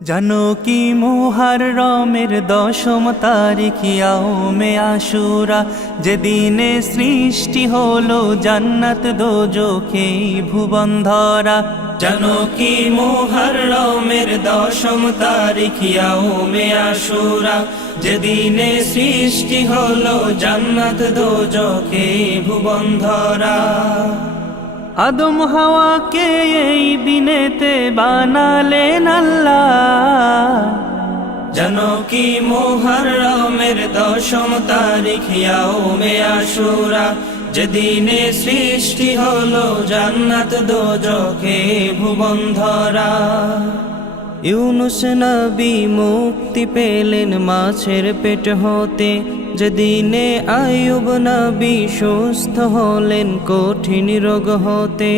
জানো কি মুহররমের 10ম তারিখ ইয়াউমে আশুরা, যেদিনে সৃষ্টি হলো জান্নাত দোজখে ভুবন ধরা। জানো কি মুহররমের 10ম তারিখ ইয়াউমে আশুরা, যেদিনে সৃষ্টি হলো জান্নাত দোজখে ভুবন ধরা। আদম হাওয়াকে এই দিনেতে বানালেন আল্লাহ। জানো কি মুহররমের 10ম তারিখ ইয়াউমে আশুরা, যেদিনে সৃষ্টি হলো জান্নাত দোজখে ভুবন ধরা। ইউনুস নবী মুক্তি পেলেন মাছের পেট হতে, যেদিনে আইয়ুব নবী সুস্থ হলেন কঠিন রোগ হতে।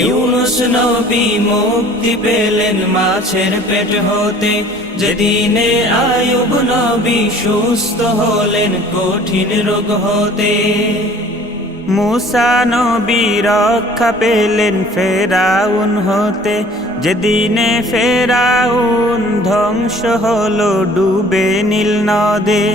ইউনুস নবী মুক্তি পেলেন মাছের পেট হতে, যেদিনে আইয়ুব নবী সুস্থ হলেন কঠিন রোগ হতে। মুসা নবী রক্ষা পেলেন ফেরাউন হতে, যেদিনে ফেরাউন ধ্বংস হলো ডুবে নীল নদে।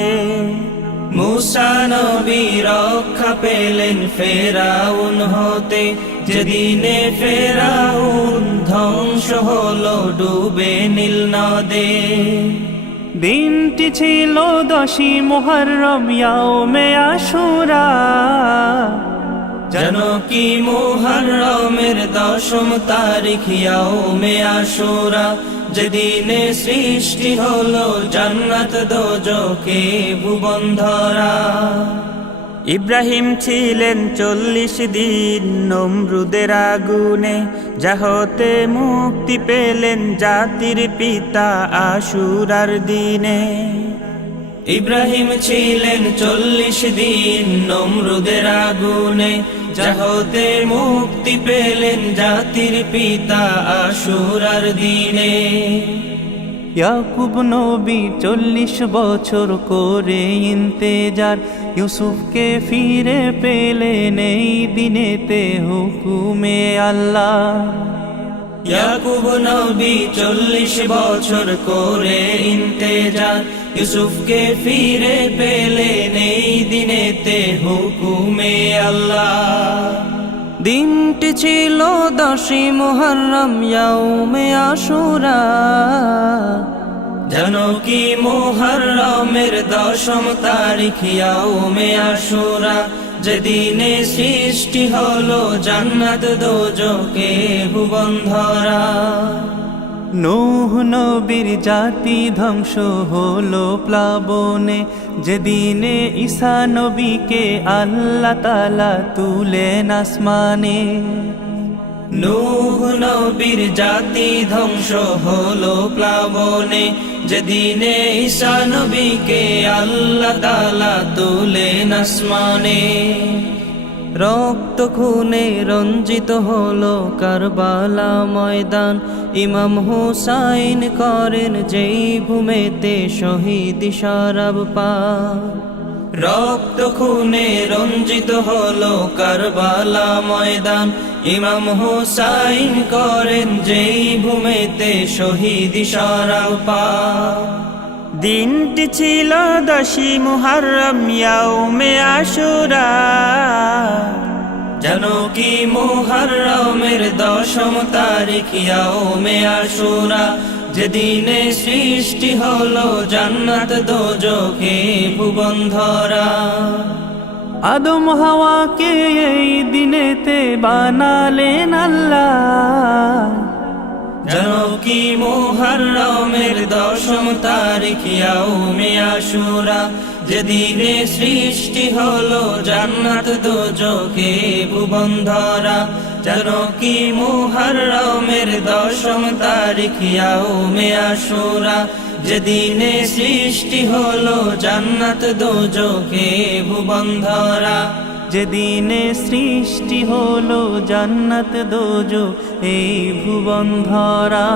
মুসা নবী রক্ষা পেলেন ফেরাউন হতে, যেদিনে ফেরাউন ধ্বংস হলো ডুবে নীল নদে। দিনটি ছিল 10ই মুহররম ইয়াউমে আশুরা। জানো কি মুহররমের 10ম তারিখ ইয়াউমে আশুরা, যেদিনে সৃষ্টি হলো জান্নাত দোজখে ভুবন ধরা। ইব্রাহিম ছিলেন 40 দিন নমরুদের আগুনে, যাহতে মুক্তি পেলেন জাতির পিতা আশুরার দিনে। ইব্রাহিম ছিলেন 40 দিন নমরুদের আগুনে, যাহতে মুক্তি পেলেন জাতির পিতা আশুরার দিনে। ইয়াকুব নবী 40 বছর করে ইন্তেজার, ইউসুফকে ফিরে পেলেন এই দিনেতে হুকুমে আল্লাহ। ইয়াকুব নবী 40 বছর করে ইন্তেজার, ইউসুফকে ফিরে পেলেন এই দিনেতে হুকুমে আল্লাহ। দিনটি ছিল 10ই মুহররম ইয়াউমে আশুরা। জানো কি মুহররমের 10ম তারিখ ইয়াউমে আশুরা, যেদিনে সৃষ্টি হলো জান্নাত দোজখে ভুবন ধরা। নূহ নবীর জাতি ধ্বংস হলো প্লাবনে, যেদিনে ঈসা নবীকে আল্লাহ তাআলা তুলেন আসমানে। নূহ নবীর জাতি ধ্বংস হলো প্লাবনে, যেদিনে ঈসা নবীকে আল্লাহ তাআলা তুলেন আসমানে। রক্ত খুনে রঞ্জিত হলো কারবালা ময়দান, ইমাম হুসাইন করেন যেই ভূমেতে শহীদ শরাব পান। রক্ত খুনে রঞ্জিত হলো কারবালা ময়দান, ইমাম হুসাইন করেন যেই ভূমেতে শহীদ শরাব পান। দিনটি ছিল 10ই মুহররম ইয়াউমে আশুরা। জানো কি মুহররমের 10ম তারিখ ইয়াউমে আশুরা, যেদিনে সৃষ্টি হলো জান্নাত দোজখে ভুবন ধরা। আদম হাওয়াকে এই দিনেতে বানালেন আল্লাহ। জানো কি মুহররমের 10ম তারিখ ইয়াউমে আশুরা, যেদিনে সৃষ্টি হলো জান্নাত দোজখে ভুবন ধরা। জানো কি মুহররমের 10ম তারিখ ইয়াউমে আশুরা, যেদিনে সৃষ্টি হলো জান্নাত দোজখে ভুবন ধরা। যেদিনে সৃষ্টি হলো জান্নাত দোজখ এই ভুবন ধরা।